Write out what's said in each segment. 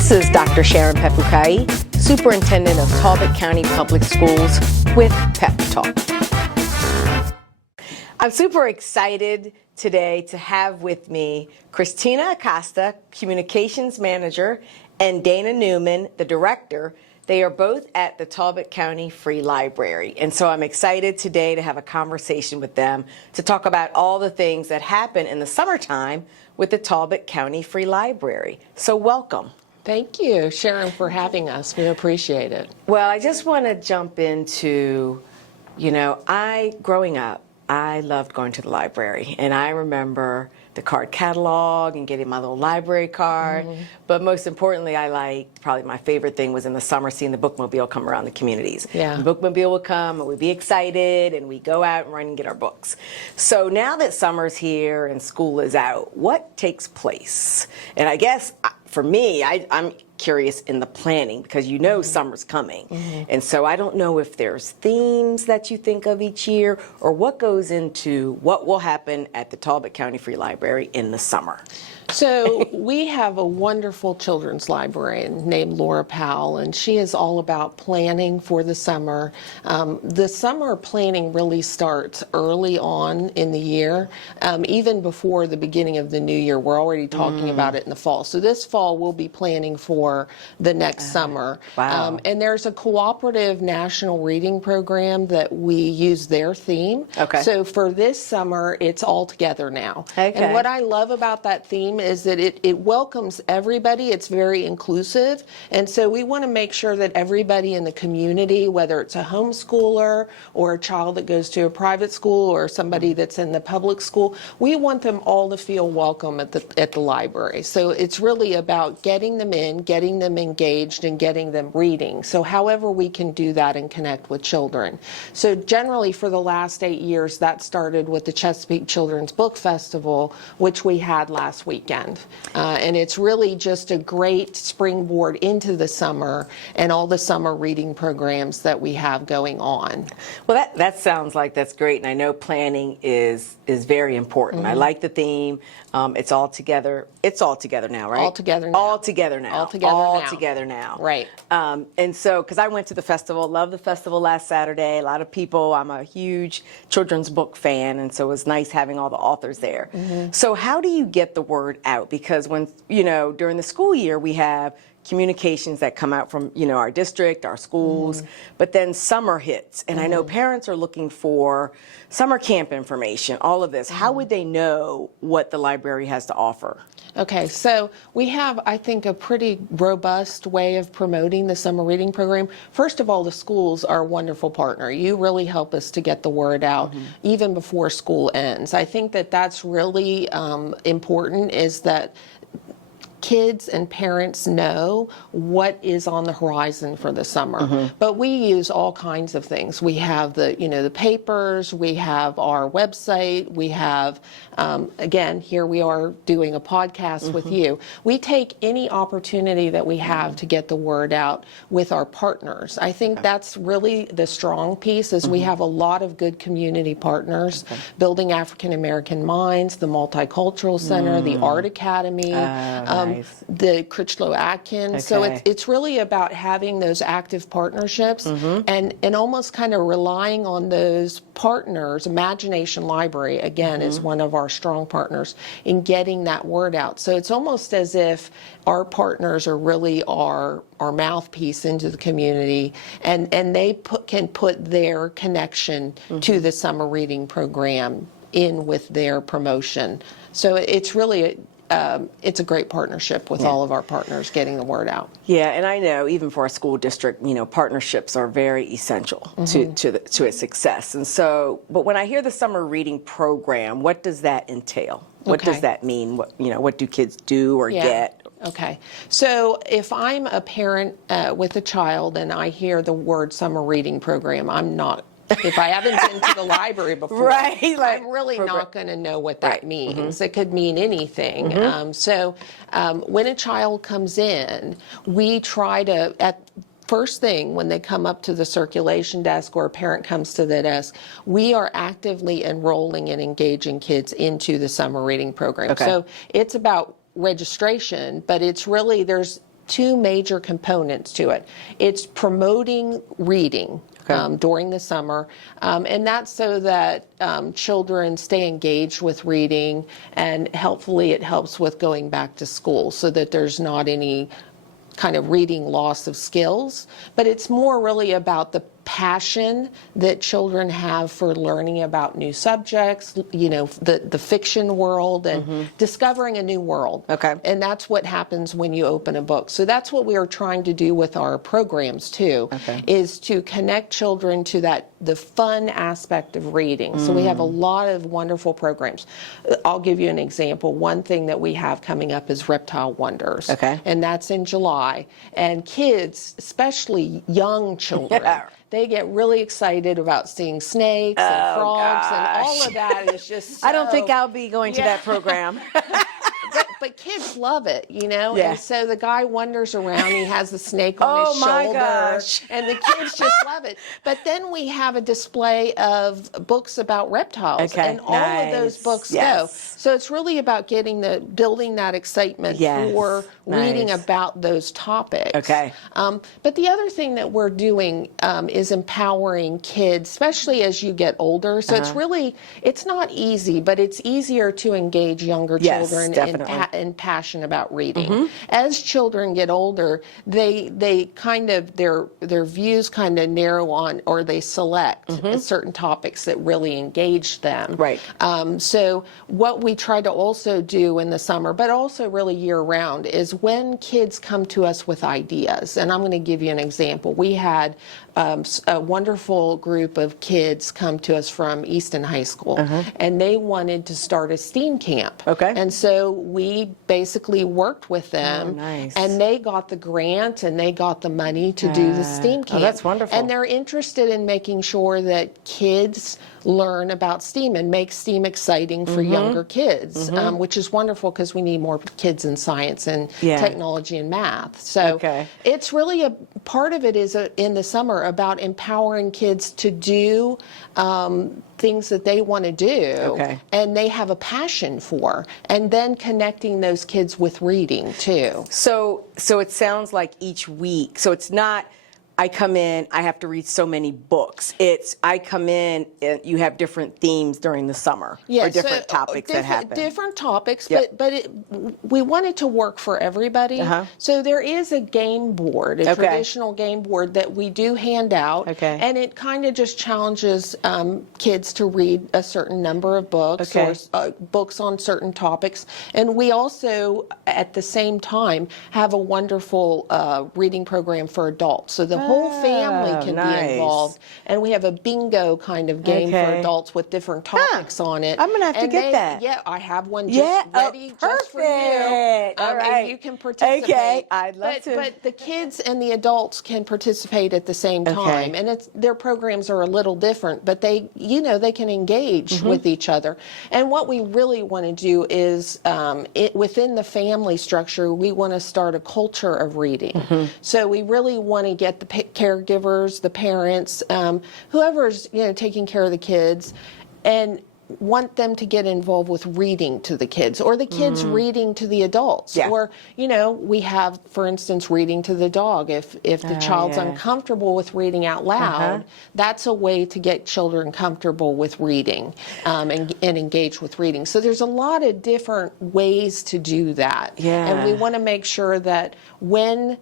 This is Dr. Sharon Pepukai, Superintendent of Talbot County Public Schools with PepTalk. I'm super excited today to have with me Christina Acosta, Communications Manager, and Dana Newman, the Director. They are both at the Talbot County Free Library. And so I'm excited today to have a conversation with them to talk about all the things that happen in the summertime with the Talbot County Free Library. So welcome. Thank you, Sharon, for having us. We appreciate it. Well, I just want to jump into, growing up, I loved going to the library. And I remember the card catalog and getting my little library card. Mm-hmm. But most importantly, probably my favorite thing was in the summer seeing the bookmobile come around the communities. Yeah. The bookmobile would come and we'd be excited and we'd go out and run and get our books. So now that summer's here and school is out, what takes place? And I guess for me, I'm curious in the planning because summer's coming. Mm-hmm. And so I don't know if there's themes that you think of each year or what goes into what will happen at the Talbot County Free Library in the summer. So we have a wonderful children's librarian named Laura Powell, and she is all about planning for the summer. The summer planning really starts early on in the year, even before the beginning of the new year. We're already talking about it in the fall. So this fall we'll be planning for the next summer. Wow. And there's a cooperative national reading program that we use their theme. Okay. So for this summer, it's all together now. Okay. And what I love about that theme is that it welcomes everybody. It's very inclusive. And so we want to make sure that everybody in the community, whether it's a homeschooler or a child that goes to a private school or somebody that's in the public school, we want them all to feel welcome at the library. So it's really about getting them in, getting them engaged, and getting them reading. So however we can do that and connect with children. So generally for the last 8 years, that started with the Chesapeake Children's Book Festival, which we had last weekend. And it's really just a great springboard into the summer and all the summer reading programs that we have going on. Well, that sounds like that's great. And I know planning is very important. Mm-hmm. I like the theme. It's all together. It's all together now, right? All together now. All together now. All together all now. Together now. Right. And so, because I went to the festival, loved the festival last Saturday. A lot of people, I'm a huge children's book fan, and so it was nice having all the authors there. Mm-hmm. So how do you get the word out? Because when, during the school year, we have communications that come out from, our district, our schools, but then summer hits. And I know parents are looking for summer camp information, all of this. How would they know what the library has to offer? Okay, so we have, I think, a pretty robust way of promoting the summer reading program. First of all, the schools are a wonderful partner. You really help us to get the word out even before school ends. I think that that's really important, is that kids and parents know what is on the horizon for the summer. But we use all kinds of things. We have the papers, we have our website, we have, again, here we are doing a podcast with you. We take any opportunity that we have to get the word out with our partners. I think that's really the strong piece, is we have a lot of good community partners, Building African American Minds, the Multicultural Center, the Art Academy, the Critchlow Atkins. Okay. So it's really about having those active partnerships and almost kind of relying on those partners. Imagination Library, again, is one of our strong partners in getting that word out. So it's almost as if our partners are really our mouthpiece into the community, and they can put their connection to the summer reading program in with their promotion. So it's really it's a great partnership with all of our partners getting the word out. Yeah, and I know even for a school district, partnerships are very essential to its success. And so, but when I hear the summer reading program, what does that entail? What does that mean? What do kids do or get? Okay, so if I'm a parent with a child and I hear the word summer reading program, I'm not. If I haven't been to the library before, right, I'm really not going to know what that means. It could mean anything. So when a child comes in, we try to, at first thing when they come up to the circulation desk or a parent comes to the desk, we are actively enrolling and engaging kids into the summer reading program. So it's about registration, but it's really, there's two major components to it. It's promoting reading. During the summer, and that's so that children stay engaged with reading, and helpfully it helps with going back to school so that there's not any kind of reading loss of skills, but it's more really about the passion that children have for learning about new subjects, the fiction world, and discovering a new world. Okay. And that's what happens when you open a book. So that's what we are trying to do with our programs too, is to connect children to the fun aspect of reading. So we have a lot of wonderful programs. I'll give you an example. One thing that we have coming up is Reptile Wonders. And that's in July. And kids, especially young children, they get really excited about seeing snakes and frogs, and all of that is just so, I don't think I'll be going to that program. But kids love it, and so the guy wanders around, he has the snake on his shoulder, gosh. and the kids just love it. But then we have a display of books about reptiles, and all of those books go. So it's really about building that excitement for reading about those topics. But the other thing that we're doing is empowering kids, especially as you get older. So it's not easy, but it's easier to engage younger children and passion about reading. As children get older, they kind of their views kind of narrow on, or they select certain topics that really engage them. So what we try to also do in the summer, but also really year round, is when kids come to us with ideas. And I'm going to give you an example. We had a wonderful group of kids come to us from Easton High School, and they wanted to start a STEAM camp. And so we basically worked with them, and they got the grant and they got the money to do the STEAM camp. That's wonderful. And they're interested in making sure that kids learn about STEAM and make STEAM exciting for younger kids, which is wonderful because we need more kids in science and technology and math. So it's really a part of it is in the summer about empowering kids to do things that they want to do and they have a passion for, and then connecting those kids with reading too. So it sounds like each week, so it's not I come in, I have to read so many books. It's I come in, you have different themes during the summer, or different topics that happen. Different topics, but we want it to work for everybody. So there is a game board, a traditional game board that we do hand out, and it kind of just challenges kids to read a certain number of books or books on certain topics. And we also, at the same time, have a wonderful reading program for adults. So the whole family can be involved, and we have a bingo kind of game for adults with different topics on it. I'm gonna have to get that. Yeah, I have one just ready just for you. All right, and you can participate. Okay, I'd love to. But the kids and the adults can participate at the same time, and their programs are a little different, but they can engage with each other. And what we really want to do is, within the family structure, we want to start a culture of reading. So we really want to get the caregivers, the parents, whoever's taking care of the kids, and want them to get involved with reading to the kids, or the kids reading to the adults. Or we have, for instance, reading to the dog. If the child's uncomfortable with reading out loud, that's a way to get children comfortable with reading and engage with reading. So there's a lot of different ways to do that. And we want to make sure that when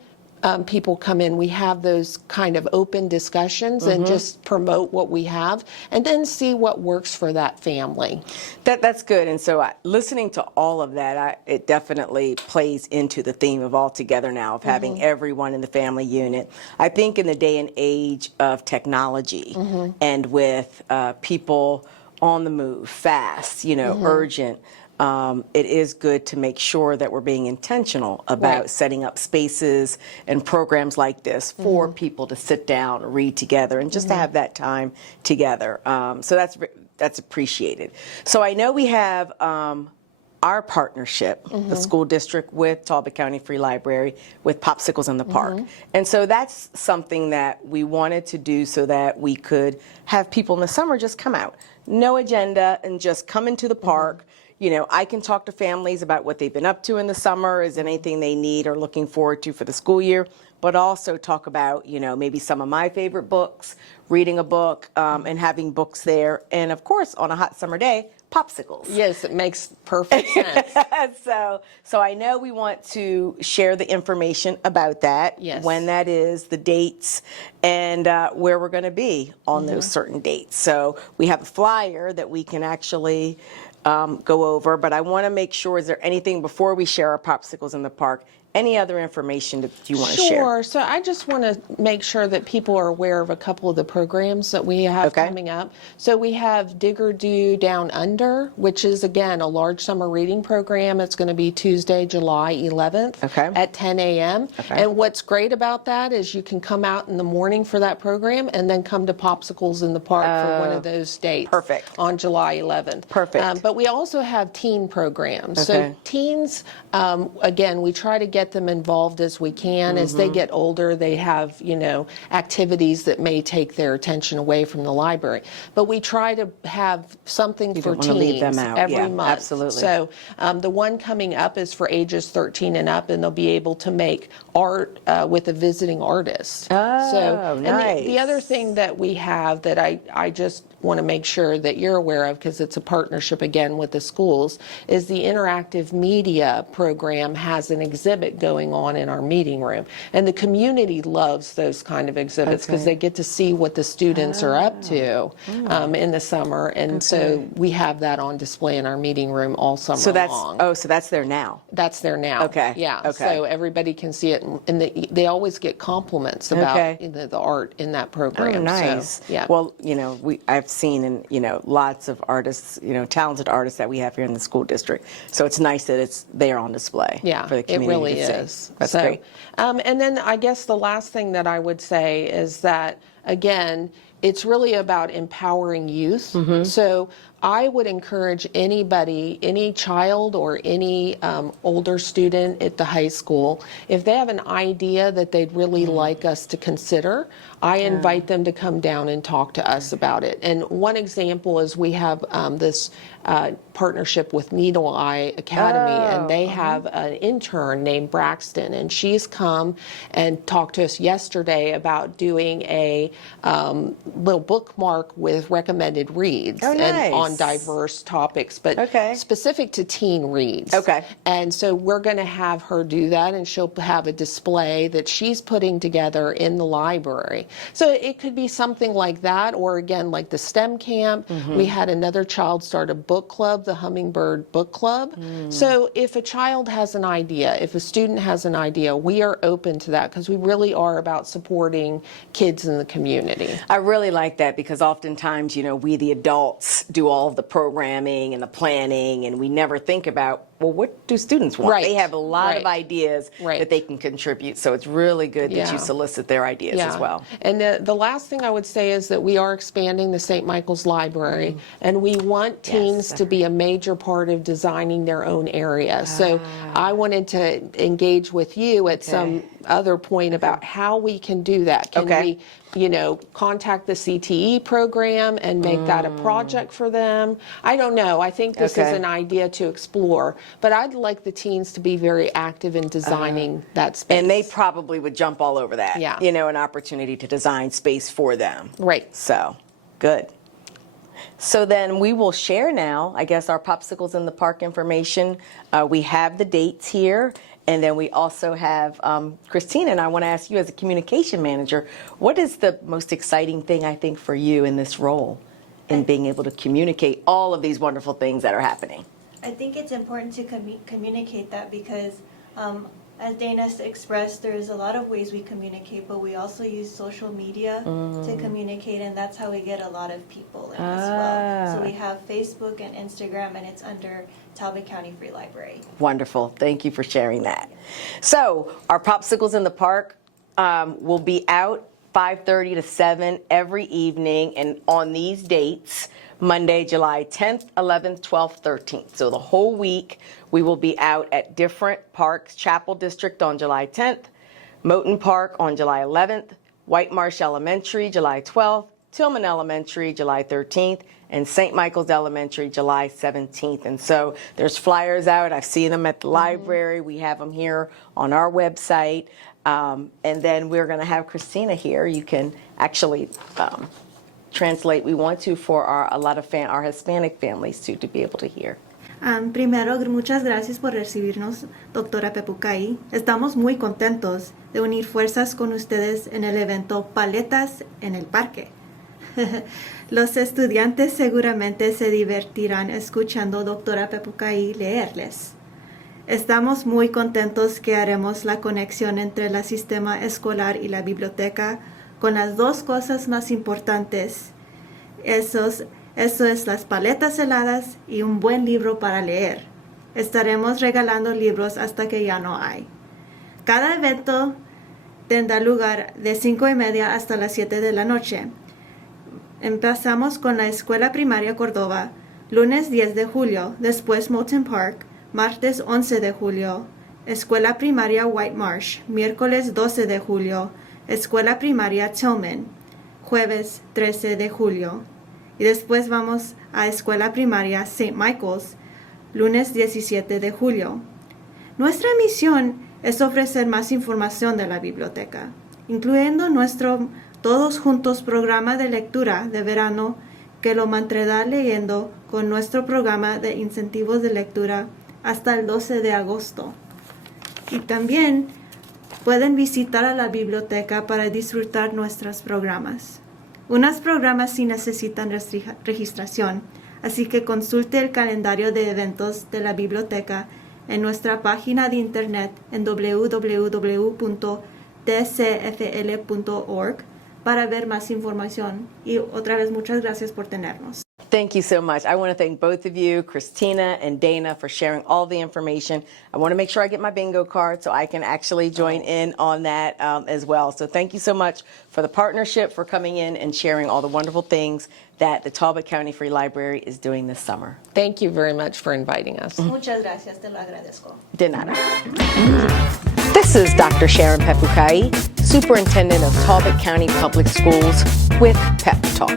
people come in, we have those kind of open discussions and just promote what we have, and then see what works for that family. That's good. And so listening to all of that, it definitely plays into the theme of All Together Now, of having everyone in the family unit. I think in the day and age of technology, and with people on the move, fast, urgent, it is good to make sure that we're being intentional about setting up spaces and programs like this for people to sit down, read together, and just to have that time together. So that's appreciated. So I know we have our partnership, the school district with Talbot County Free Library, with Popsicles in the Park. And so that's something that we wanted to do so that we could have people in the summer just come out. No agenda, and just come into the park. I can talk to families about what they've been up to in the summer, is anything they need or looking forward to for the school year, but also talk about, maybe some of my favorite books, reading a book, and having books there. And of course, on a hot summer day, popsicles. Yes, it makes perfect sense. So I know we want to share the information about that, Yes. when that is, the dates, and where we're going to be on those certain dates. So we have a flyer that we can actually go over, but I want to make sure, is there anything before we share our popsicles in the park? Any other information that you want to share? Sure. So I just want to make sure that people are aware of a couple of the programs that we have coming up. So we have Digger Do Down Under, which is, again, a large summer reading program. It's going to be Tuesday, July 11th at 10 a.m. And what's great about that is you can come out in the morning for that program and then come to Popsicles in the Park for one of those dates. Perfect. On July 11th. Perfect. But we also have teen programs. So teens, again, we try to get them involved as we can. As they get older, they have, activities that may take their attention away from the library. But we try to have something for don't wanna leave teens them out. every Yeah, month. absolutely. So the one coming up is for ages 13 and up, and they'll be able to make art with a visiting artist. Oh, nice. And the other thing that we have that I just want to make sure that you're aware of, because it's a partnership again with the schools, is the interactive media program has an exhibit going on in our meeting room. And the community loves those kind of exhibits because they get to see what the students are up to in the summer. And so we have that on display in our meeting room all summer long. So that's there now. That's there now. Okay. Yeah. Okay. So everybody can see it, and they always get compliments about the art in that program. Oh, nice. So, yeah. Well, I've seen, and lots of artists, talented artists that we have here in the school district. So it's nice that it's there on display. Yeah, for the it community really to see. is. That's So, great. And then I guess the last thing that I would say is that, again, it's really about empowering youth. So I would encourage anybody, any child or any older student at the high school, if they have an idea that they'd really like us to consider, I invite them to come down and talk to us about it. And one example is we have this partnership with Needle Eye Academy, and they have an intern named Braxton, and she's come and talked to us yesterday about doing a little bookmark with recommended reads and on diverse topics, but specific to teen reads. And so we're going to have her do that, and she'll have a display that she's putting together in the library. So it could be something like that, or again, like the STEM camp. We had another child start a book club, the Hummingbird Book Club. So if a child has an idea, if a student has an idea, we are open to that because we really are about supporting kids in the community. I really like that because oftentimes, we the adults do all of the programming and the planning, and we never think about, well, what do students want? They have a lot of ideas that they can contribute, so it's really good that you solicit their ideas as well. And the last thing I would say is that we are expanding the St. Michael's Library, and we want teens to be a major part of designing their own area. So I wanted to engage with you at some other point about how we can do that. Can we, contact the CTE program and make that a project for them? I don't know. I think this is an idea to explore, but I'd like the teens to be very active in designing that space. And they probably would jump all over that. An opportunity to design space for them. Right. So, good. So then we will share now, I guess, our Popsicles in the Park information. We have the dates here. And then we also have Christina, and I want to ask you as a communication manager, what is the most exciting thing, I think, for you in this role in being able to communicate all of these wonderful things that are happening? I think it's important to communicate that because, as Dana expressed, there's a lot of ways we communicate, but we also use social media to communicate, and that's how we get a lot of people in as well. So we have Facebook and Instagram, and it's under Talbot County Free Library. Wonderful. Thank you for sharing that. So our Popsicles in the Park will be out 5:30 to 7 every evening, and on these dates, Monday, July 10th, 11th, 12th, 13th. So the whole week, we will be out at different parks. Chapel District on July 10th, Moton Park on July 11th, White Marsh Elementary, July 12th, Tillman Elementary, July 13th, and St. Michael's Elementary, July 17th. And so there's flyers out. I've seen them at the library. We have them here on our website. And then we're going to have Christina here. You can actually translate. We want to for a lot of our Hispanic families too, to be able to hear. Primero, muchas gracias por recibirnos, doctora Pepukai. Estamos muy contentos de unir fuerzas con ustedes en el evento Paletas en el Parque. Los estudiantes seguramente se divertirán escuchando doctora Pepukai leerles. Estamos muy contentos que haremos la conexión entre el sistema escolar y la biblioteca con las dos cosas más importantes. Eso es las paletas heladas y un buen libro para leer. Estaremos regalando libros hasta que ya no hay. Cada evento tendrá lugar de 5:30 hasta las 7 de la noche. Empezamos con la Escuela Primaria Córdoba, lunes 10 de julio, después Moulton Park, martes 11 de julio, Escuela Primaria White Marsh, miércoles 12 de julio, Escuela Primaria Tillman, jueves 13 de julio. Y después vamos a Escuela Primaria St. Michael's, lunes 17 de julio. Nuestra misión es ofrecer más información de la biblioteca, incluyendo nuestro Todos Juntos programa de lectura de verano que lo mantendrá leyendo con nuestro programa de incentivos de lectura hasta el 12 de agosto. Y también pueden visitar a la biblioteca para disfrutar nuestros programas. Unos programas sí necesitan registración, así que consulte el calendario de eventos de la biblioteca en nuestra página de internet en www.tcfl.org para ver más información. Y otra vez, muchas gracias por tenernos. Thank you so much. I want to thank both of you, Christina and Dana, for sharing all the information. I want to make sure I get my bingo card so I can actually join in on that as well. So thank you so much for the partnership, for coming in and sharing all the wonderful things that the Talbot County Free Library is doing this summer. Thank you very much for inviting us. Muchas gracias, te lo agradezco. De nada. This is Dr. Sharon Pepukai, Superintendent of Talbot County Public Schools with PepTalk.